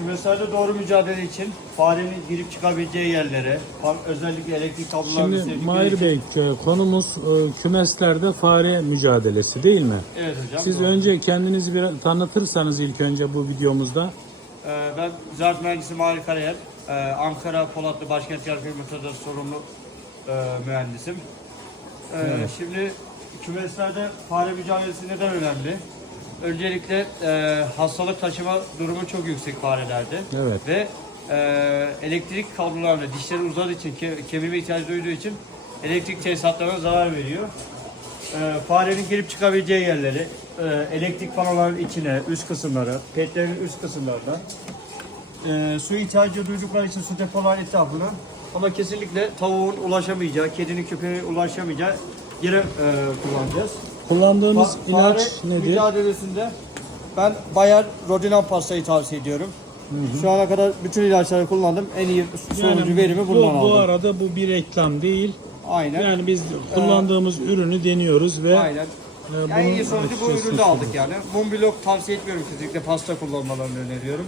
kümeslerde doğru mücadele için farenin girip çıkabileceği yerlere, özellikle elektrik kablolarını Şimdi Mahir Bey e, konumuz e, kümeslerde fare mücadelesi değil mi? Evet hocam. Siz doğru. önce kendinizi bir tanıtırsanız ilk önce bu videomuzda. Ee, ben ziraat mühendisi Mahir Karayel. Ee, Ankara Polatlı Başkent Yargı Müteahhit sorumlu e, mühendisim. Ee, Şimdi kümeslerde fare mücadelesi neden önemli? Öncelikle e, hastalık taşıma durumu çok yüksek farelerde. Evet. Ve e, elektrik kablolarla dişleri uzadığı için, ke, kemirme ihtiyacı duyduğu için elektrik tesisatlarına zarar veriyor. E, farenin girip çıkabileceği yerleri, e, elektrik panoların içine, üst kısımları, petlerin üst kısımlarına, e, su ihtiyacı duydukları için su depolar etrafına ama kesinlikle tavuğun ulaşamayacağı, kedinin köpeğin ulaşamayacağı yere e, kullanacağız. Kullandığımız Fa- ilaç fare nedir? mücadelesinde ben Bayer Rodinal pastayı tavsiye ediyorum. Şu ana kadar bütün ilaçları kullandım. En iyi sonucu verimi bu, bundan bu aldım. arada bu bir reklam değil. Aynen. Yani biz kullandığımız ürünü deniyoruz ve Aynen. e, En bunun iyi sonucu bu açıkçası üründe aldık yani. Mumblok tavsiye etmiyorum kesinlikle. Pasta kullanmalarını öneriyorum.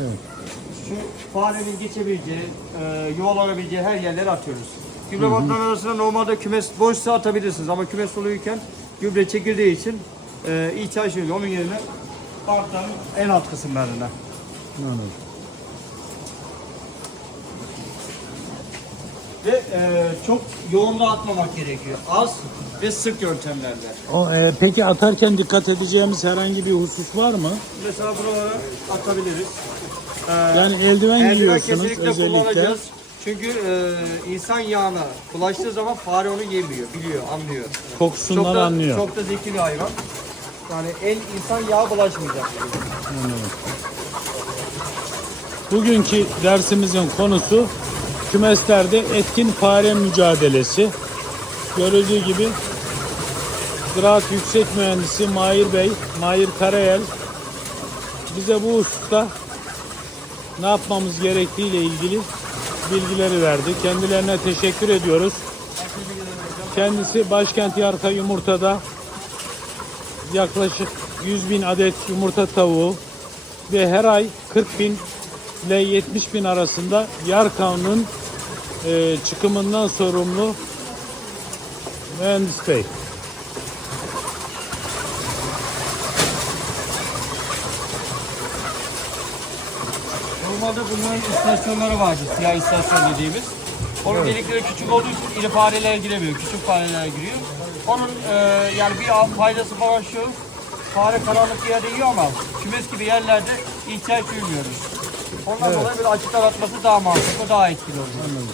Evet. Şu farenin geçebileceği, e, yuvalanabileceği her yerlere atıyoruz. Gübre batlarının arasında normalde kümes boşsa atabilirsiniz ama kümes doluyken gübre çekildiği için e, ihtiyaç yok. Onun yerine parkların en alt kısımlarına. Anladım. Ve e, çok yoğun da atmamak gerekiyor. Az ve sık yöntemlerle. O, e, peki atarken dikkat edeceğimiz herhangi bir husus var mı? Mesela buralara atabiliriz. E, Yani eldiven eldiven giyiyorsunuz özellikle. Çünkü e, insan yağına bulaştığı zaman fare onu yemiyor, biliyor, anlıyor. Kokusundan çok da, anlıyor. Çok da zeki bir hayvan. Yani el insan yağı bulaşmayacak. Bugünkü dersimizin konusu kümeslerde etkin fare mücadelesi. Görüldüğü gibi Ziraat Yüksek Mühendisi Mahir Bey, Mahir Karayel bize bu hususta ne yapmamız gerektiği ile ilgili bilgileri verdi. Kendilerine teşekkür ediyoruz. Kendisi Başkent Yarka Yumurta'da yaklaşık 100 bin adet yumurta tavuğu ve her ay 40 bin ile 70 bin arasında Yarkav'ın e, çıkımından sorumlu mühendis bey. Normalde bunların istasyonları vardır, siyah istasyon dediğimiz. Onun delikleri küçük olduğu için iri fareler giremiyor, küçük fareler giriyor. Onun e, yani bir faydası falan şu, fare karanlık bir yerde yiyor ama kümes gibi yerlerde ihtiyaç duymuyoruz. Ondan dolayı böyle açıktan atması daha mantıklı, daha etkili oluyor. Anladım.